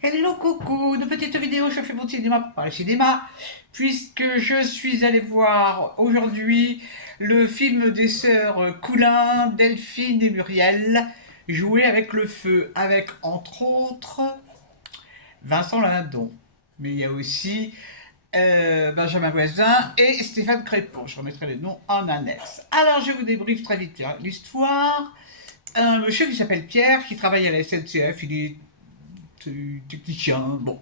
Hello coucou, une petite vidéo, je fais mon cinéma pour parler cinéma, puisque je suis allé voir aujourd'hui le film des sœurs Coulin, Delphine et Muriel, jouer avec le feu, avec entre autres Vincent Lindon. Mais il y a aussi Benjamin Voisin et Stéphane Crépon. Je remettrai les noms en annexe. Alors je vous débriefe très vite l'histoire. Un monsieur qui s'appelle Pierre, qui travaille à la SNCF, il est technicien, bon.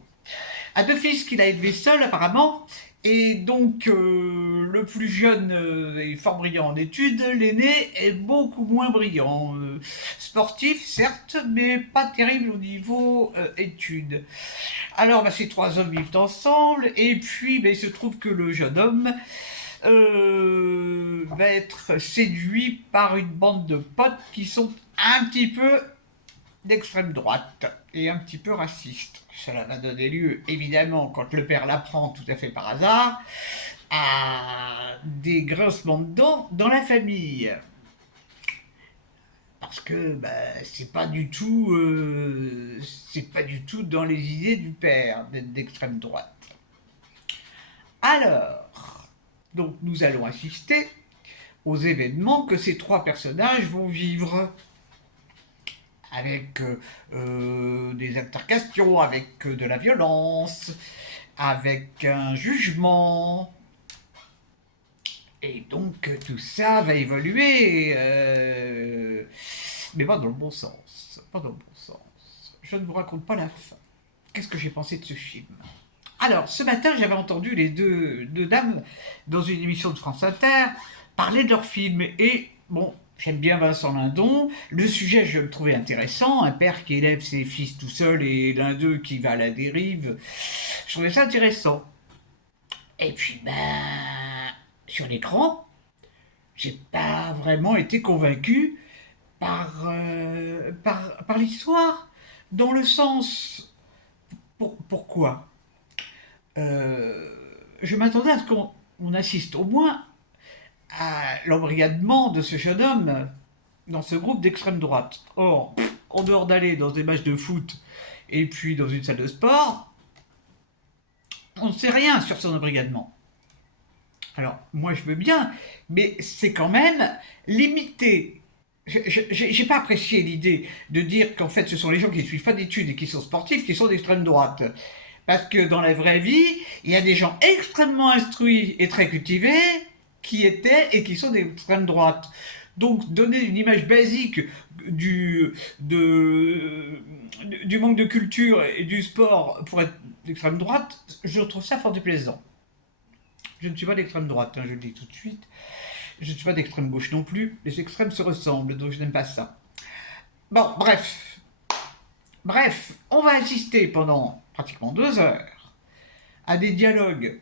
A deux fils qu'il a élevés seul apparemment, et donc le plus jeune est fort brillant en études, l'aîné est beaucoup moins brillant. Sportif certes, mais pas terrible au niveau études. Alors bah, ces trois hommes vivent ensemble, et puis bah, il se trouve que le jeune homme va être séduit par une bande de potes qui sont un petit peu d'extrême droite et un petit peu raciste. Cela va donner lieu, évidemment, quand le père l'apprend tout à fait par hasard, à des grincements de dents dans la famille. Parce que bah, c'est pas du tout dans les idées du père d'être d'extrême droite. Alors, donc nous allons assister aux événements que ces trois personnages vont vivre avec des altercations, avec de la violence, avec un jugement. Et donc tout ça va évoluer, mais pas dans le bon sens. Pas dans le bon sens. Je ne vous raconte pas la fin. Qu'est-ce que j'ai pensé de ce film? Alors, ce matin, j'avais entendu les deux dames dans une émission de France Inter parler de leur film. Et bon, j'aime bien Vincent Lindon. Le sujet, je le trouvais intéressant. Un père qui élève ses fils tout seul et l'un d'eux qui va à la dérive. Je trouvais ça intéressant. Et puis, ben, sur l'écran, j'ai pas vraiment été convaincu par l'histoire. Dans le sens. Pourquoi je m'attendais à ce qu'on assiste au moins à l'embrigadement de ce jeune homme dans ce groupe d'extrême droite. Or, en dehors d'aller dans des matchs de foot et puis dans une salle de sport, on ne sait rien sur son embrigadement. Alors, moi je veux bien, mais c'est quand même limité. J'ai pas apprécié l'idée de dire qu'en fait ce sont les gens qui ne suivent pas d'études et qui sont sportifs qui sont d'extrême droite. Parce que dans la vraie vie, il y a des gens extrêmement instruits et très cultivés qui étaient et qui sont d'extrême droite. Donc donner une image basique du, de, du manque de culture et du sport pour être d'extrême droite, je trouve ça fort déplaisant. Je ne suis pas d'extrême droite, hein, je le dis tout de suite. Je ne suis pas d'extrême gauche non plus. Les extrêmes se ressemblent, donc je n'aime pas ça. Bon, bref. Bref, on va assister pendant pratiquement 2 heures à des dialogues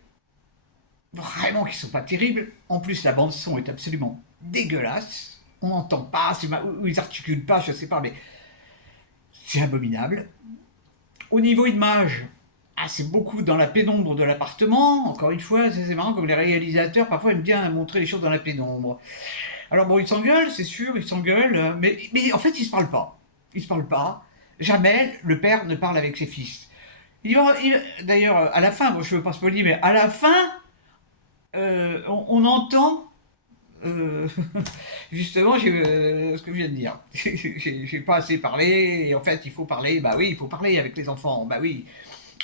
vraiment qui sont pas terribles. En plus, la bande son est absolument dégueulasse. On n'entend pas, ou ils articulent pas, je sais pas, mais c'est abominable. Au niveau image, ah, c'est beaucoup dans la pénombre de l'appartement. Encore une fois, c'est marrant comme les réalisateurs parfois aiment bien montrer les choses dans la pénombre. Alors bon, ils s'engueulent, c'est sûr, ils s'engueulent, mais en fait, ils se parlent pas. Ils se parlent pas. Jamais le père ne parle avec ses fils. D'ailleurs, à la fin, bon, je ne veux pas spoiler, mais à la fin, on entend euh, justement ce que je viens de dire. J'ai pas assez parlé, et en fait, il faut parler. Bah oui, il faut parler avec les enfants. Bah oui.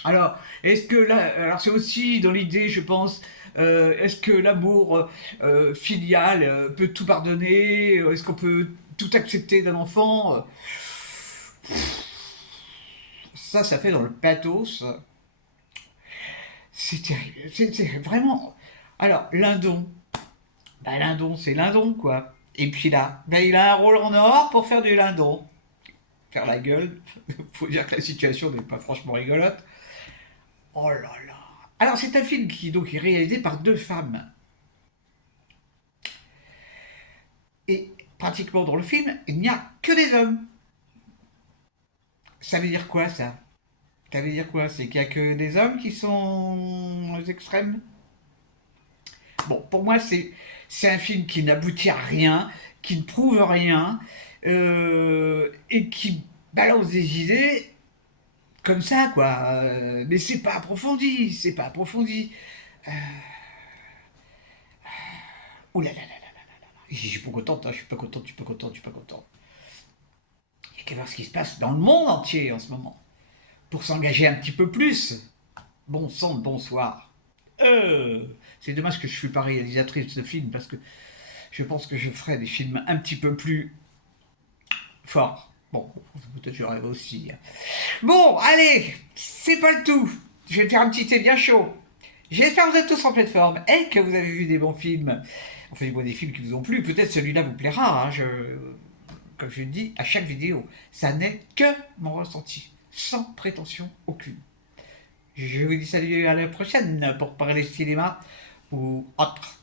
Alors, est-ce que là, alors c'est aussi dans l'idée, je pense, est-ce que l'amour filial peut tout pardonner? Est-ce qu'on peut tout accepter d'un enfant? Ça fait dans le pathos. C'est terrible. C'est vraiment. Alors, Lindon, bah Lindon, c'est Lindon, quoi. Et puis là, bah, il a un rôle en or pour faire du Lindon. Faire la gueule. Faut dire que la situation n'est pas franchement rigolote. Oh là là. Alors, c'est un film qui donc, est réalisé par deux femmes. Et pratiquement dans le film, il n'y a que des hommes. Ça veut dire quoi, ça? Ça veut dire quoi? C'est qu'il n'y a que des hommes qui sont aux extrêmes? Bon, pour moi, c'est un film qui n'aboutit à rien, qui ne prouve rien, et qui balance des idées comme ça, quoi. Mais c'est pas approfondi, c'est pas approfondi. Ouh là là là là là là là. Je suis pas contente, hein, je suis pas contente, je suis pas contente, je suis pas contente. Il y a qu'à voir ce qui se passe dans le monde entier en ce moment. Pour s'engager un petit peu plus. Bon sang, bonsoir. C'est dommage que je suis pas réalisatrice de film parce que je pense que je ferais des films un petit peu plus forts. Bon, peut-être je rêve aussi. Bon, allez, c'est pas le tout. Je vais me faire un petit thé bien chaud. J'espère que vous êtes tous en pleine forme et que vous avez vu des bons films. Enfin, des films qui vous ont plu. Peut-être celui-là vous plaira. Hein. Comme je le dis à chaque vidéo, ça n'est que mon ressenti, sans prétention aucune. Je vous dis salut à la prochaine pour parler cinéma ou autre.